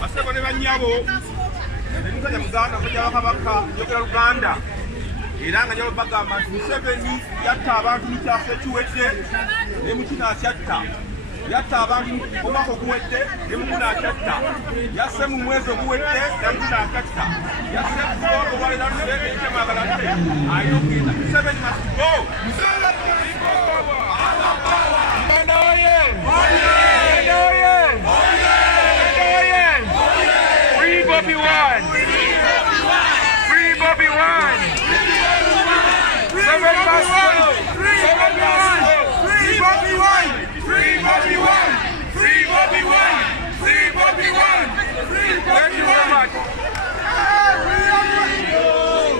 basebo ne bannyabo emusajja muganda musajja wakabaka yogera Luganda era nga jalo bagamba nti Museveni yatta abantu mu kyaffe kiwedde ne mukina akyatta yatta abantu omwaka oguwedde ne mukina akyatta yasse mu mwezi oguwedde ne mukina akyatta yasse owalera Museveni kyemwagala nte ayina okugenda Museveni must go. Free Bobby Wine! Free Bobby Wine! Seven must go! Seven must go! Free Bobby Wine! Free Bobby Wine! Free Bobby Wine! Free Bobby Wine! Thank you very much.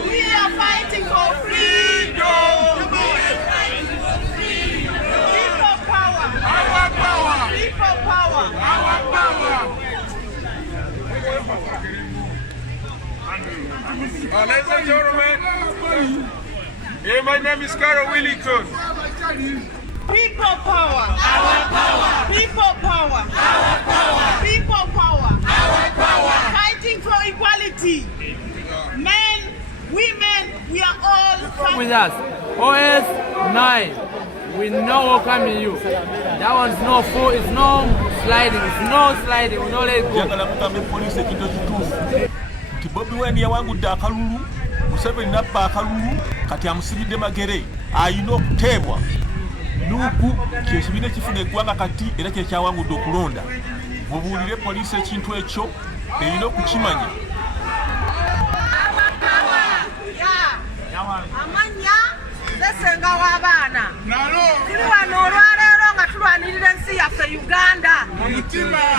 We are fighting for freedom. People power. Our power! People power. Our power! Ladies and gentlemen, my name is Carol Willington. People power. Our power. People power. Our power. People power. Our power. Fighting for equality. Men, women, we are all With us, OS 9. We know welcoming you. That one's no fool, it's no sliding, it's no sliding, we don't let it go. Nti Bobi Wine yawangudde akalulu, Museveni nabba akalulu, kati amusibidde magere, ayina okuteebwa. Nuku ky'ekibiina ekifuna eggwanga kati era kye kyawangudde okulonda. Mubuulire poliisi ekintu ekyo, erina okukimanya. Amanya Ssenga w'abaana. Tuli wano olwaleero nga tulwanirira ensi yaffe Uganda.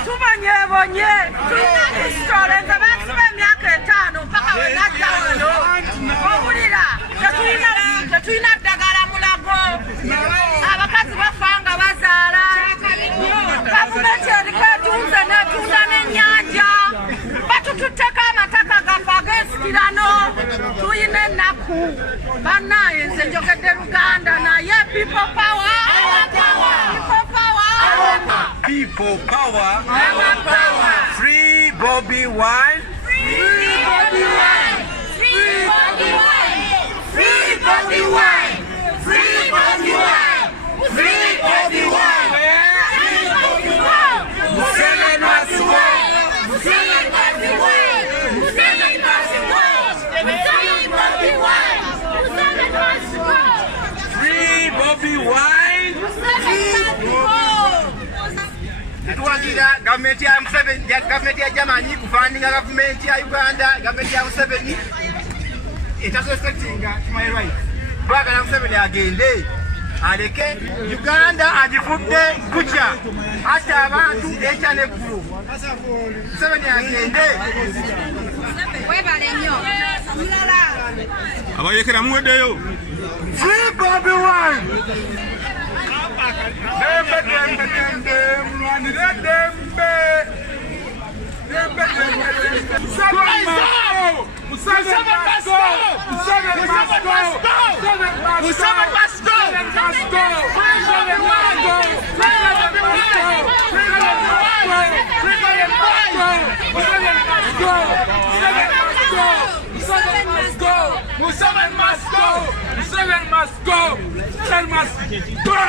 Tubonyeebonye. Tulina history nze bansiba emyaka 5 mpaka we najja wano. Owulira tetulina ddagala mulago. Abakazi bafa nga bazaala. Gavumenti eriko etunze n'etunda n'ennyanja. Batututteko amataka gaffe ag'ensikirano. Tuyina ennaku. Bannaye nze njogedde Luganda naye people power. People power. People power. Our power. Free Bobby Wine. Free Bobby Wine. Free Bobby Wine. Free Bobby Wine. Free Bobby Wine. Free Bobby Wine. Free Bobby Wine. Museveni must go. Museveni must go. Museveni must go. Museveni Bobby Wine. Museveni must go. Free Bobby Wine. Museveni must go. Tuwagira gavumenti ya Museveni, gavumenti ya Germany kufundinga gavumenti ya Uganda, gavumenti ya Museveni etasosetinga human rights. Twagala Museveni agende aleke Uganda agifudde kutya ate abantu ekya n'eggulu. Museveni agende. Webale nnyo. Mulala. Abayekera muweddeyo. Free Bobby Wine. Dembe dembe dembe mulwanire dembe. Dembe dembe dembe. Museveni must go. Museveni must go. Museveni must go. Museveni must go. Museveni must go. Museveni must go. Museveni must go. Museveni must go. Museveni must go. Museveni must go. Museveni must go. Museveni must go. Museveni must go.